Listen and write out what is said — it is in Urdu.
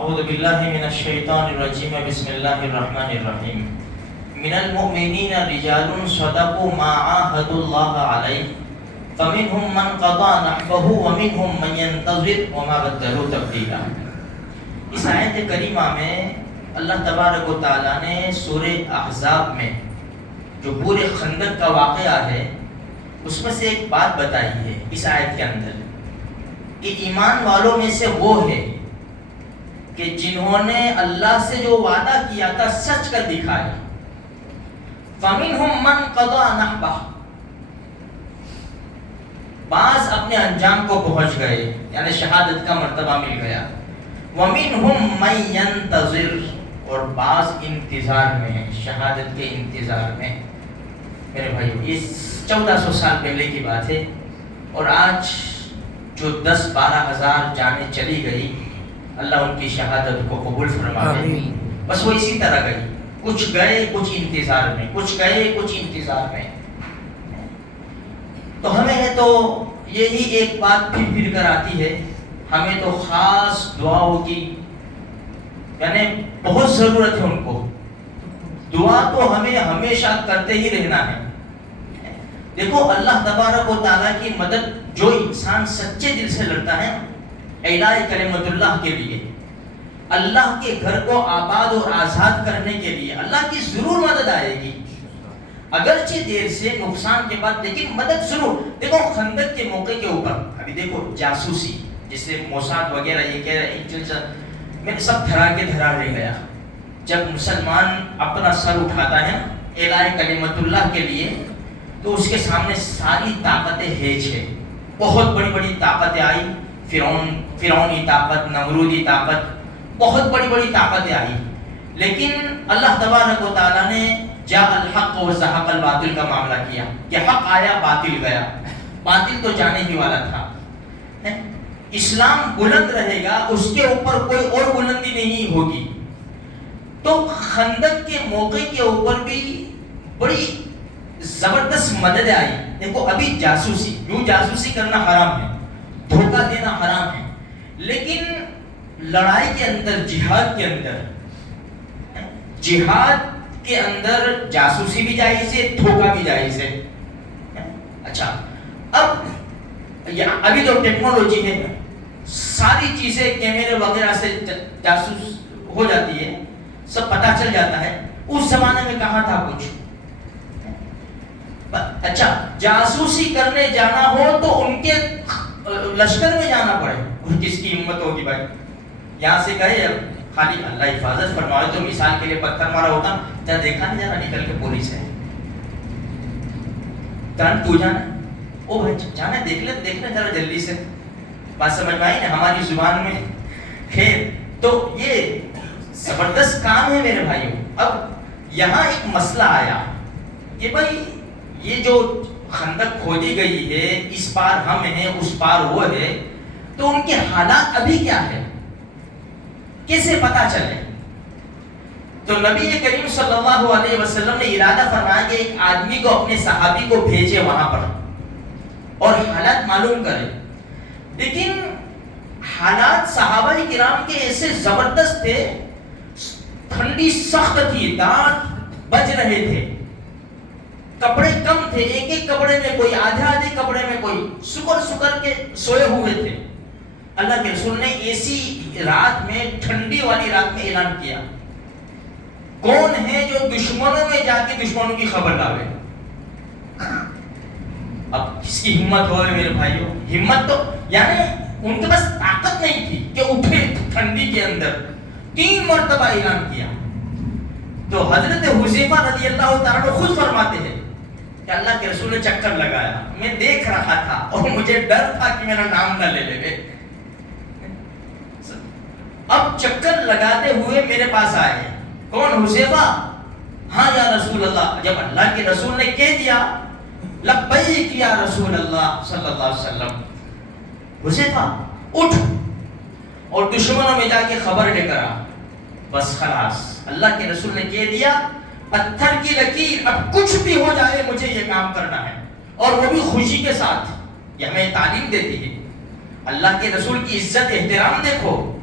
اعوذ باللہ من الشیطان الرجیم بسم اللہ الرحمن الرحیم من المؤمنین رجال صدقوا ما عاهدوا الله علیہ فمنهم من قضى نحبه ومنهم من ينتظر وما بدلوا تبدیلا۔ اس آیت کریمہ میں اللہ تبارک و تعالیٰ نے سورہ احزاب میں جو پورے خندق کا واقعہ ہے اس میں سے ایک بات بتائی ہے اس آیت کے اندر کہ ایمان والوں میں سے وہ ہے کہ جنہوں نے اللہ سے جو وعدہ کیا تھا سچ کر دکھایا۔ فَمِنْهُمْ مَنْ قَضَى نَحْبَهُ، بعض اپنے انجام کو پہنچ گئے یعنی شہادت کا مرتبہ مل گیا۔ وَمِنْهُمْ مَنْ يَنْتَظِرُ، اور بعض انتظار میں ہیں، شہادت کے انتظار میں۔ میرے بھائیو یہ 1400 سال پہلے کی بات ہے، اور آج جو 10-12 ہزار جانیں چلی گئی، اللہ ان کی شہادت کو قبول فرمائے۔ بس وہ اسی طرح گئی، کچھ گئے کچھ انتظار میں، کچھ گئے کچھ انتظار میں۔ تو ہمیں تو یہی ایک بات پھر کر آتی ہے، ہمیں تو خاص دعاؤں کی یعنی بہت ضرورت ہے ان کو۔ دعا تو ہمیں ہمیشہ کرتے ہی رہنا ہے۔ دیکھو اللہ تبارک و تعالیٰ کی مدد جو انسان سچے دل سے لڑتا ہے اعلاء کلمت اللہ کے لیے، اللہ کے گھر کو آباد اور آزاد کرنے کے لیے اللہ کی ضرور مدد آئے گی، اگرچہ دیر سے نقصان کے بعد، لیکن مدد ضرور۔ دیکھو خندق کے موقع کے اوپر ابھی دیکھو جاسوسی جسے موساد وغیرہ یہ کہہ رہے میں سب دھرا کے دھرا رہ گیا۔ جب مسلمان اپنا سر اٹھاتا ہے اعلاء کلمت اللہ کے لیے تو اس کے سامنے ساری طاقتیں ہیج ہے، بہت بڑی بڑی طاقتیں آئی، فرعونی طاقت، نمرودی طاقت، بہت بڑی بڑی طاقتیں آئی، لیکن اللہ تبارک و تعالیٰ نے جاء الحق وزهق الباطل کا معاملہ کیا کہ حق آیا باطل گیا۔ باطل تو جانے ہی والا تھا۔ اسلام بلند رہے گا، اس کے اوپر کوئی اور بلندی نہیں ہوگی۔ تو خندق کے موقع کے اوپر بھی بڑی زبردست مدد آئی۔ دیکھو ابھی جاسوسی، یوں جاسوسی کرنا حرام ہے، دھوکہ دینا حرام ہے، لیکن لڑائی کے اندر، جہاد کے اندر جاسوسی بھی جائز ہے، دھوکہ بھی جائز ہے۔ اچھا ابھی تو ٹیکنالوجی ہے، ساری چیزیں کیمرے وغیرہ سے جاسوس ہو جاتی ہے، سب پتہ چل جاتا ہے۔ اس زمانے میں کہاں تھا کچھ؟ اچھا جاسوسی کرنے جانا ہو تو ان کے لشکر میں جانا پڑے، کس کی ہمت ہوگی بھائی؟ یہاں سے کہے خالی اللہ حفاظت فرمائے تو مثال کے لیے پتھر مارا ہوتا، جب دیکھا نہیں جانا نکل کے پولیس ہے، ترنت تو جانا، او بھائی جانا دیکھ لے ذرا جلدی سے، بات سمجھ میں آئی نا ہماری زبان میں؟ خیر تو یہ زبردست کام ہے میرے بھائیوں۔ اب یہاں ایک مسئلہ آیا کہ بھائی یہ جو خندق کھودی گئی ہے، اس پار ہم ہیں اس پار وہ ہے، تو ان کے حالات ابھی کیا ہے، کیسے پتا چلے؟ تو نبی کریم صلی اللہ علیہ وسلم نے ارادہ فرمایا کہ ایک آدمی کو اپنے صحابی کو بھیجے وہاں پر اور حالات معلوم کرے۔ لیکن حالات صحابہ کرام کے ایسے زبردست تھے، ٹھنڈی سخت تھی، دانت بج رہے تھے، کپڑے کم تھے، ایک کپڑے میں کوئی، آدھے کپڑے میں کوئی، سکر کے سوئے ہوئے تھے۔ اللہ کے رسول نے ایسی رات میں، ٹھنڈی والی رات میں اعلان کیا، کون ہے جو دشمنوں میں جا کے دشمنوں کی خبر لاوے؟ اب کس کی ہمت ہوئے میرے بھائیوں؟ ہمت تو یعنی ان کے پاس طاقت نہیں تھی کہ اٹھے ٹھنڈی کے اندر۔ 3 مرتبہ اعلان کیا۔ تو حضرت حذیفہ رضی اللہ تعالیٰ عنہ خود فرماتے ہیں کہ اللہ کے رسول نے چکر لگایا، میں دیکھ رہا تھا اور مجھے ڈر تھا کہ میرا نام نہ لے لے۔ اب چکر لگاتے ہوئے میرے پاس آئے، کون؟ حذیفہ؟ ہاں یا رسول اللہ۔ جب اللہ کے رسول نے کہہ دیا لبیک یا رسول اللہ صلی اللہ علیہ وسلم، حذیفہ اٹھ اور دشمنوں میں جا کے خبر لے کر آ۔ بس خلاص اللہ کے رسول نے کہہ دیا پتھر کی لکیر، اب کچھ بھی ہو جائے مجھے یہ کام کرنا ہے، اور وہ بھی خوشی کے ساتھ۔ یہ ہمیں تعلیم دیتی ہے، اللہ کے رسول کی عزت احترام دیکھو،